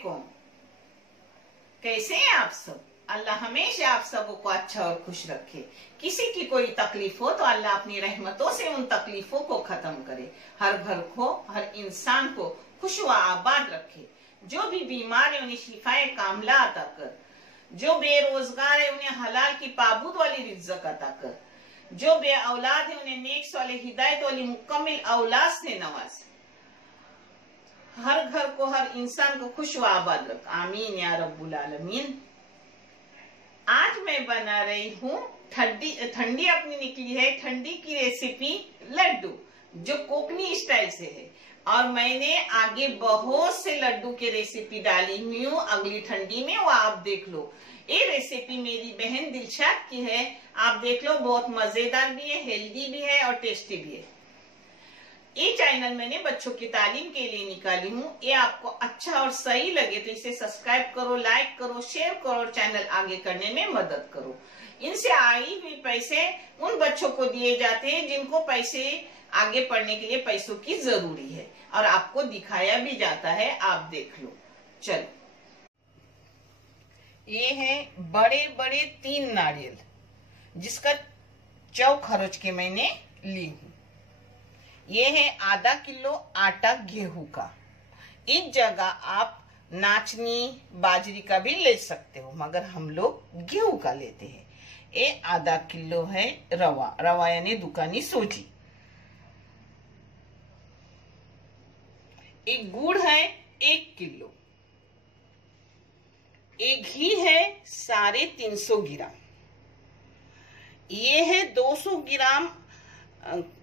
वालेकुम। कैसे हैं आप सब? अल्लाह हमेशा आप सबको अच्छा और खुश रखे। किसी की कोई तकलीफ हो तो अल्लाह अपनी रहमतों से उन तकलीफों को खत्म करे। हर घर को, हर इंसान को खुश व आबाद रखे। जो भी बीमार है उन्हें शिफाए कामला अता कर। जो बेरोजगार है उन्हें हलाल की पाबूद वाली रिज़्क़ अता कर। जो बे औलाद है उन्हें नेक साले हिदायत वाली मुकम्मिल औलाद से नवाज। हर घर को, हर इंसान को खुश व आबाद रख। आमीन या रब्बुल आलमीन। आज मैं बना रही हूँ ठंडी अपनी निकली है ठंडी की रेसिपी लड्डू, जो कोकनी स्टाइल से है। और मैंने आगे बहुत से लड्डू की रेसिपी डाली हुई हूँ अगली ठंडी में, वो आप देख लो। ये रेसिपी मेरी बहन दिलशाद की है, आप देख लो। बहुत मजेदार भी है, हेल्दी भी है और टेस्टी भी है। ये चैनल मैंने बच्चों की तालीम के लिए निकाली हूँ। ये आपको अच्छा और सही लगे तो इसे सब्सक्राइब करो, लाइक करो, शेयर करो और चैनल आगे करने में मदद करो। इनसे आई हुई पैसे उन बच्चों को दिए जाते हैं जिनको पैसे आगे पढ़ने के लिए पैसों की जरूरी है, और आपको दिखाया भी जाता है। आप देख लो। चलो, ये है बड़े बड़े 3 नारियल, जिसका चौ खरोच के मैंने ली हूँ। ये है आधा किलो आटा गेहूं का। इस जगह आप नाचनी बाजरी का भी ले सकते हो, मगर हम लोग गेहूं का लेते हैं। ये आधा किलो है रवा यानी दुकानी सूजी। एक गुड़ है 1 किलो। एक घी है 350 ग्राम। ये है 200 ग्राम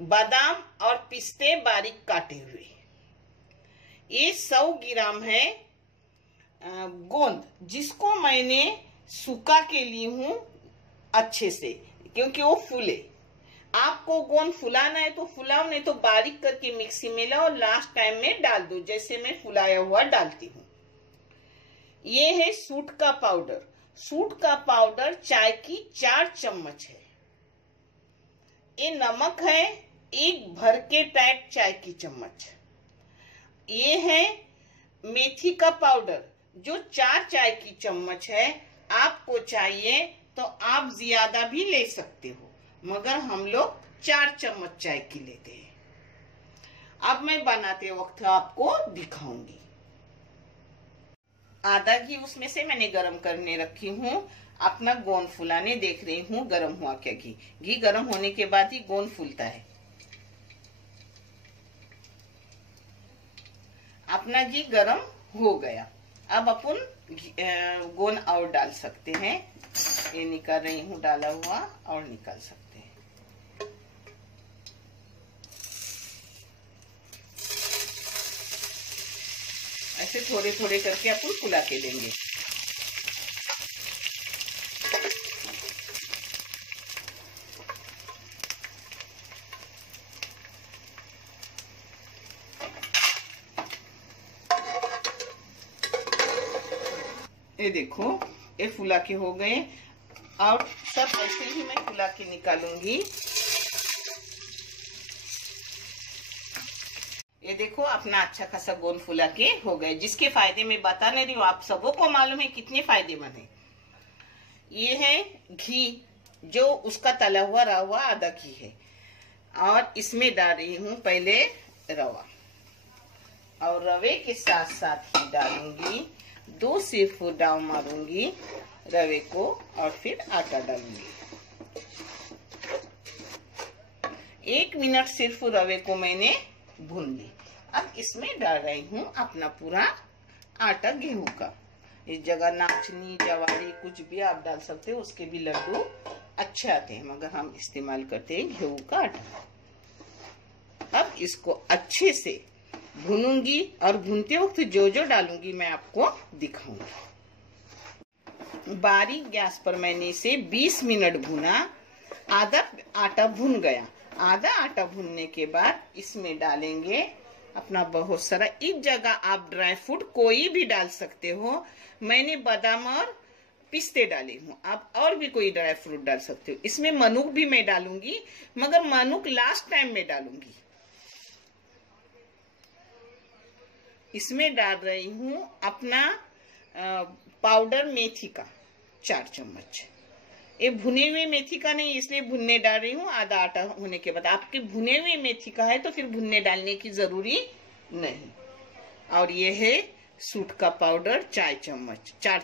बादाम और पिस्ते बारीक काटे हुए। ये 100 ग्राम है गोंद, जिसको मैंने सूखा के ली हूं अच्छे से, क्योंकि वो फूले। आपको गोंद फुलाना है तो फुलाओ, नहीं तो बारीक करके मिक्सी में लाओ, लास्ट टाइम में डाल दो, जैसे मैं फुलाया हुआ डालती हूँ। ये है सूट का पाउडर। सूट का पाउडर चाय की 4 चम्मच है। ये नमक है 1 भर के टाइप चाय की चम्मच। ये है मेथी का पाउडर, जो 4 चाय की चम्मच है। आपको चाहिए तो आप ज्यादा भी ले सकते हो, मगर हम लोग 4 चम्मच चाय की लेते हैं। अब मैं बनाते वक्त आपको दिखाऊंगी। आधा घी उसमें से मैंने गरम करने रखी हूँ। अपना गोंद फुलाने देख रही हूँ गरम हुआ क्या। घी गरम होने के बाद ही गोंद फूलता है। अपना घी गरम हो गया। अब अपन गोंद और डाल सकते हैं। ये निकाल रही हूँ डाला हुआ, और निकाल सकते हैं। ऐसे थोड़े थोड़े करके अपन फुला के लेंगे। ये देखो, ये फुला के हो गए, और सब ऐसे ही मैं फुला के निकालूंगी। ये देखो, अपना अच्छा खासा गोंद फुला के हो गए, जिसके फायदे मैं बता नहीं रही हूँ, आप सबों को मालूम है कितने फायदेमंद है। ये है घी, जो उसका तला हुआ रवा आधा घी है, और इसमें डाल रही हूँ पहले रवा, और रवे के साथ साथ ही डालूंगी 2 सिर्फ डाव मारूंगी रवे को, और फिर आटा डालूंगी। 1 मिनट सिर्फ रवे को मैंने भून ली। अब इसमें डाल रही हूँ अपना पूरा आटा गेहूं का। इस जगह नाचनी जवारी कुछ भी आप डाल सकते हो, उसके भी लड्डू अच्छे आते हैं, मगर हम इस्तेमाल करते हैं गेहूं का आटा। अब इसको अच्छे से भूनूंगी, और भूनते वक्त जो जो डालूंगी मैं आपको दिखाऊंगी। बारीक गैस पर मैंने इसे 20 मिनट भूना। आधा आटा भून गया। आधा आटा भूनने के बाद इसमें डालेंगे अपना बहुत सारा। इस जगह आप ड्राई फ्रूट कोई भी डाल सकते हो। मैंने बादाम और पिस्ते डाले हूँ, आप और भी कोई ड्राई फ्रूट डाल सकते हो। इसमें मनुक भी मैं डालूंगी, मगर मनुक लास्ट टाइम में डालूंगी। इसमें डाल रही हूँ अपना पाउडर मेथी का 4 चम्मच। ये भुने हुए मेथी का नहीं, इसलिए भुनने डाल रही हूँ आधा आटा होने के बाद। आपके भुने हुए मेथी का है तो फिर भुनने डालने की जरूरी नहीं। और ये है सूट का पाउडर 4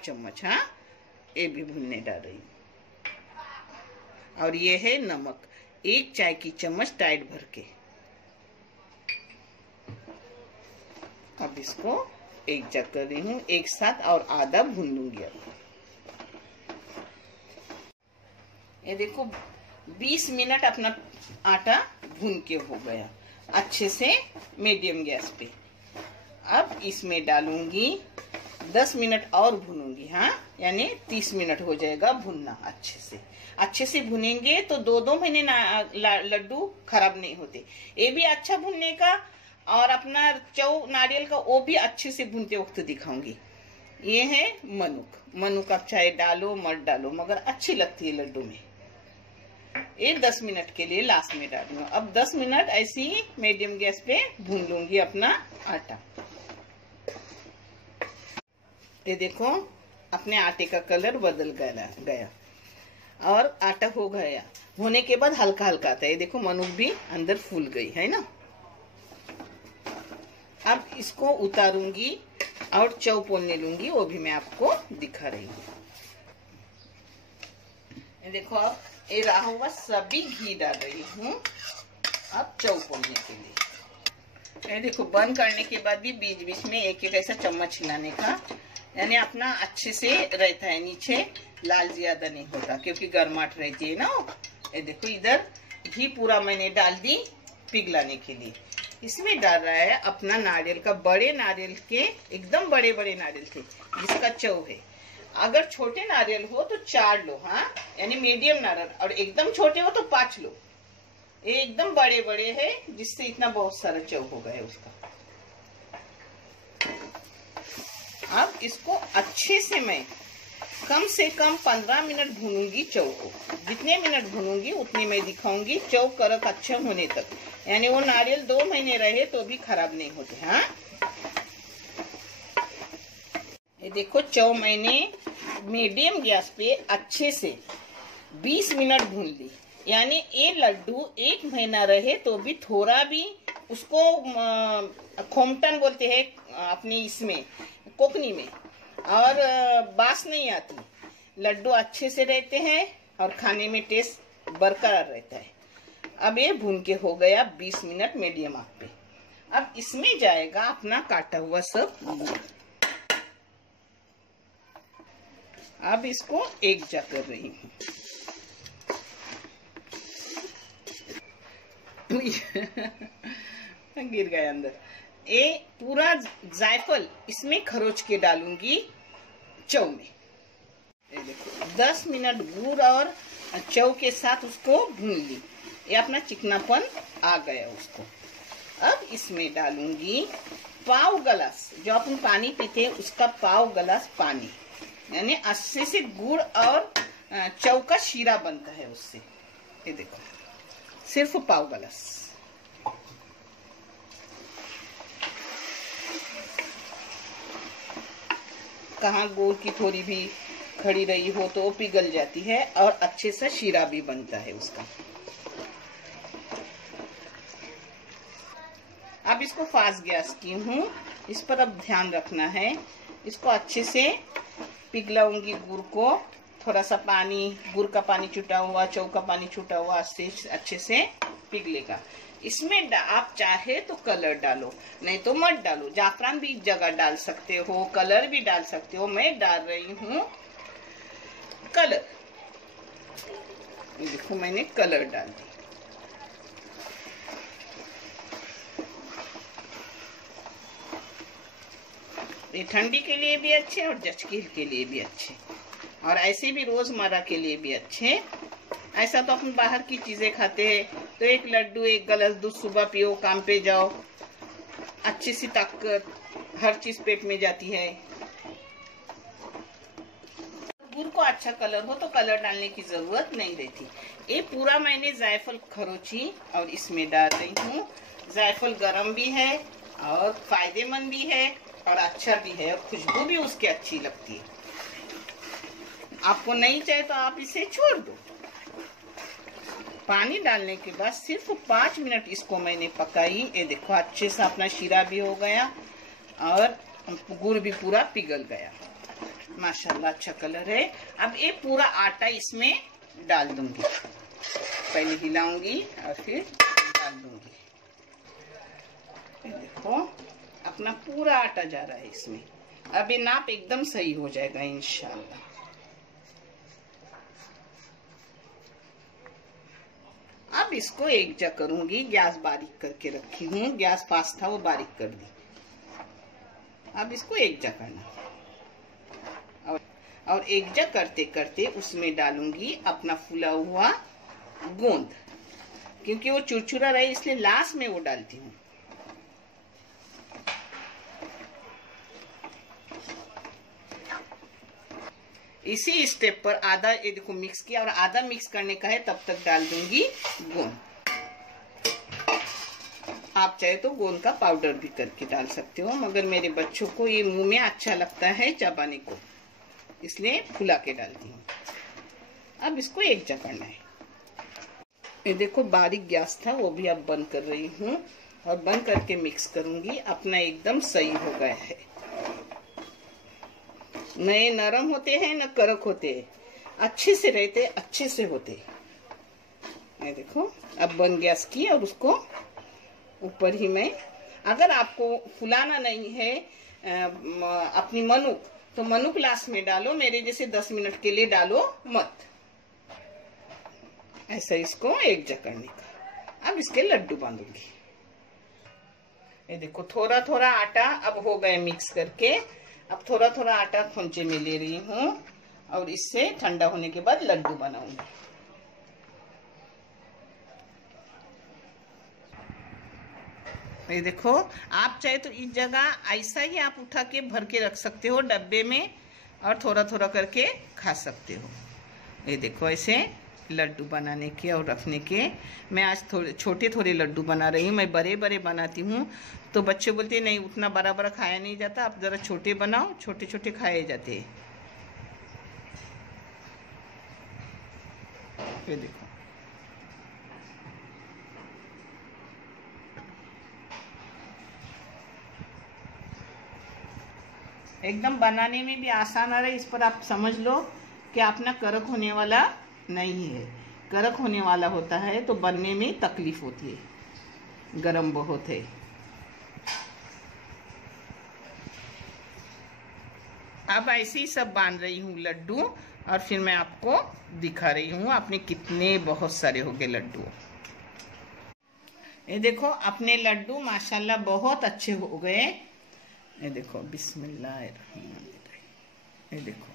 चम्मच। हाँ, ये भी भुनने डाल रही हूँ। और ये है नमक 1 चाय की चम्मच टाइट भर के। अब इसको एक जग कर रही हूँ एक साथ और आधा भून लूंगी। अब ये देखो 20 मिनट अपना आटा भून के हो गया अच्छे से मीडियम गैस पे। अब इसमें डालूंगी 10 मिनट और भूनूंगी। हाँ, यानी 30 मिनट हो जाएगा भूनना। अच्छे से भुनेंगे तो 2-2 महीने लड्डू खराब नहीं होते। ये भी अच्छा भुनने का, और अपना चौ नारियल का वो भी अच्छे से भूनते वक्त दिखाऊंगी। ये है मनुक आप चाहे डालो मत डालो, मगर अच्छी लगती है लड्डू में। ये 10 मिनट के लिए लास्ट में डालूंगा। अब 10 मिनट ऐसे ही मीडियम गैस पे भून लूंगी अपना आटा। ये देखो अपने आटे का कलर बदल गया और आटा हो गया। होने के बाद हल्का हल्का आता है। ये देखो मनुक भी अंदर फूल गई है ना। अब इसको उतारूंगी और चौ पोलने लूंगी, वो भी मैं आपको दिखा रही हूँ। देखो अब ये रहा हुआ सभी घी डाल रही हूँ अब चौ पोलने के लिए। ये देखो बंद करने के बाद भी बीच बीच में एक एक ऐसा चम्मच हिलाने का, यानी अपना अच्छे से रहता है, नीचे लाल ज्यादा नहीं होता क्योंकि गर्माहट रहती है ना। ये देखो इधर घी पूरा मैंने डाल दी पिघलाने के लिए। इसमें डाल रहा है अपना नारियल का, बड़े नारियल के एकदम बड़े बड़े नारियल थे जिसका चौ है। अगर छोटे नारियल हो तो 4 लो। हाँ, यानी मीडियम नारियल, और एकदम छोटे हो तो 5 लो। ये एकदम बड़े बड़े है जिससे इतना बहुत सारा चौ हो गया उसका। अब इसको अच्छे से मैं कम से कम 15 मिनट भूनूंगी चौ को। जितने मिनट भूनूंगी उतने मैं दिखाऊंगी चौ करक अच्छा होने तक, यानी वो नारियल 2 महीने रहे तो भी खराब नहीं होते। हाँ, ये देखो चौ मैंने मीडियम गैस पे अच्छे से 20 मिनट भून ली। यानी ये लड्डू 1 महीना रहे तो भी थोड़ा भी उसको खोमटन बोलते हैं अपने इसमें कोकनी में, और बास नहीं आती। लड्डू अच्छे से रहते हैं और खाने में टेस्ट बरकरार रहता है। अब ये भून के हो गया 20 मिनट मीडियम आंच पे। अब इसमें जाएगा अपना काटा हुआ सब गुड़। अब इसको एक जा कर रही हूँ। गिर गया अंदर। ये पूरा जायफल इसमें खरोच के डालूंगी चौ में। ये देखो 10 मिनट गुड़ और चौ के साथ उसको भून ली। ये अपना चिकनापन आ गया उसको। अब इसमें डालूंगी पाव गिलास, जो अपन पानी पीते हैं उसका पाव गिलास पानी, यानी अच्छे से गुड़ और चौ का शीरा बनता है उससे। ये देखो सिर्फ पाव गिलास। कहाँ गुड़ की थोड़ी भी खड़ी रही हो तो वो पिघल जाती है और अच्छे से शीरा भी बनता है उसका। अब इसको फास्ट गैस की हूँ। इस पर अब ध्यान रखना है। इसको अच्छे से पिघलाऊंगी गुड़ को। थोड़ा सा पानी, गुड़ का पानी छूटा हुआ, चौ का पानी छूटा हुआ, अच्छे से पिघलेगा। इसमें आप चाहे तो कलर डालो, नहीं तो मत डालो। जाफरान भी एक जगह डाल सकते हो, कलर भी डाल सकते हो। मैं डाल रही हूँ कलर। देखो मैंने कलर डाल दी। ये ठंडी के लिए भी अच्छे और जचकील के लिए भी अच्छे, और ऐसे भी रोजमर्रा के लिए भी अच्छे। ऐसा तो अपन बाहर की चीजें खाते हैं, तो एक लड्डू एक गिलास दूध सुबह पियो, काम पे जाओ, अच्छी सी ताकत, हर चीज पेट में जाती है। गुड़ को अच्छा कलर हो तो कलर डालने की जरूरत नहीं रहती। ये पूरा मैंने जायफल खरोची और इसमें डाल रही हूँ। जायफल गरम भी है और फायदेमंद भी है और अच्छा भी है, और खुशबू भी उसकी अच्छी लगती है। आपको नहीं चाहे तो आप इसे छोड़ दो। पानी डालने के बाद सिर्फ 5 मिनट इसको मैंने पकाई। ये देखो अच्छे से अपना शीरा भी हो गया और गुड़ भी पूरा पिघल गया। माशाल्लाह अच्छा कलर है। अब ये पूरा आटा इसमें डाल दूंगी, पहले हिलाऊंगी और फिर डाल दूंगी। ये देखो अपना पूरा आटा जा रहा है इसमें। अब ये नाप एकदम सही हो जाएगा इंशाल्लाह। अब इसको एक जगह करूंगी। गैस बारीक करके रखी हूँ, गैस फास्ट था वो बारीक कर दी। अब इसको एक जगह करना और एक जगह करते करते उसमें डालूंगी अपना फूला हुआ गोंद, क्योंकि वो चुरचुरा रहे इसलिए लास्ट में वो डालती हूँ। इसी स्टेप पर आधा ये देखो मिक्स किया और आधा मिक्स करने का है, तब तक डाल दूंगी गोंद। आप चाहे तो गोंद का पाउडर भी करके डाल सकते हो, मगर मेरे बच्चों को ये मुंह में अच्छा लगता है चबाने को, इसलिए फुला के डालती हूँ। अब इसको एक जगह करना है। ये देखो बारीक गैस था वो भी अब बंद कर रही हूँ और बंद करके मिक्स करूंगी। अपना एकदम सही हो गया है। न नरम होते हैं न कड़क होते हैं, अच्छे से रहते, अच्छे से होते। ये देखो अब बंद गैस की और उसको ऊपर ही मैं, अगर आपको फुलाना नहीं है अपनी मनुक, तो मनुक लास्ट में डालो, मेरे जैसे 10 मिनट के लिए डालो मत। ऐसा इसको एक जगह करने का। अब इसके लड्डू बांधूंगी। ये देखो थोड़ा थोड़ा आटा अब हो गया मिक्स करके। अब थोड़ा थोड़ा आटा खोंचे में ले रही हूँ और इससे ठंडा होने के बाद लड्डू बनाऊंगी। ये देखो आप चाहे तो इस जगह ऐसा ही आप उठा के भर के रख सकते हो डब्बे में और थोड़ा थोड़ा करके खा सकते हो। ये देखो ऐसे लड्डू बनाने के और रखने के। मैं आज थोड़े छोटे थोड़े लड्डू बना रही हूँ। मैं बड़े बड़े बनाती हूँ तो बच्चे बोलते नहीं उतना बड़ा बड़ा खाया नहीं जाता, आप ज़रा छोटे बनाओ, छोटे छोटे खाए जाते हैं। ये देखो एकदम बनाने में भी आसान आ रहा है। इस पर आप समझ लो कि अपना कड़क होने वाला नहीं है। कड़क होने वाला होता है तो बनने में तकलीफ होती है, गरम बहुत है। अब ऐसे ही सब बांध रही हूँ लड्डू और फिर मैं आपको दिखा रही हूँ अपने कितने बहुत सारे हो गए लड्डू। ये देखो अपने लड्डू माशाल्लाह बहुत अच्छे हो गए। ये देखो बिस्मिल्लाहिर्रहमानिर्रहीम। ये देखो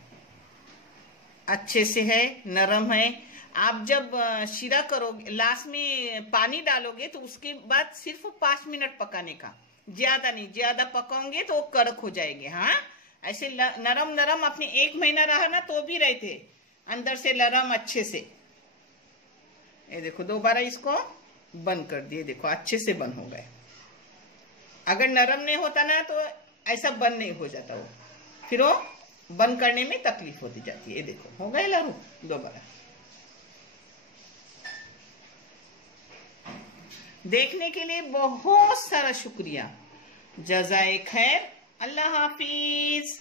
अच्छे से है, नरम है। आप जब शीरा करोगे लास्ट में पानी डालोगे तो उसके बाद सिर्फ 5 मिनट पकाने का, ज्यादा नहीं। ज्यादा पकाओगे तो वो कड़क हो जाएंगे। हाँ ऐसे नरम नरम अपने 1 महीना रहा ना तो भी रहते अंदर से नरम अच्छे से। ये देखो दोबारा इसको बंद कर दिए, देखो अच्छे से बंद हो गए। अगर नरम नहीं होता ना तो ऐसा बंद नहीं हो जाता वो, फिर वो बंद करने में तकलीफ होती जाती है। ये देखो हो गए लड्डू दोबारा। देखने के लिए बहुत सारा शुक्रिया। जज़ाए खैर। अल्लाह हाफिज।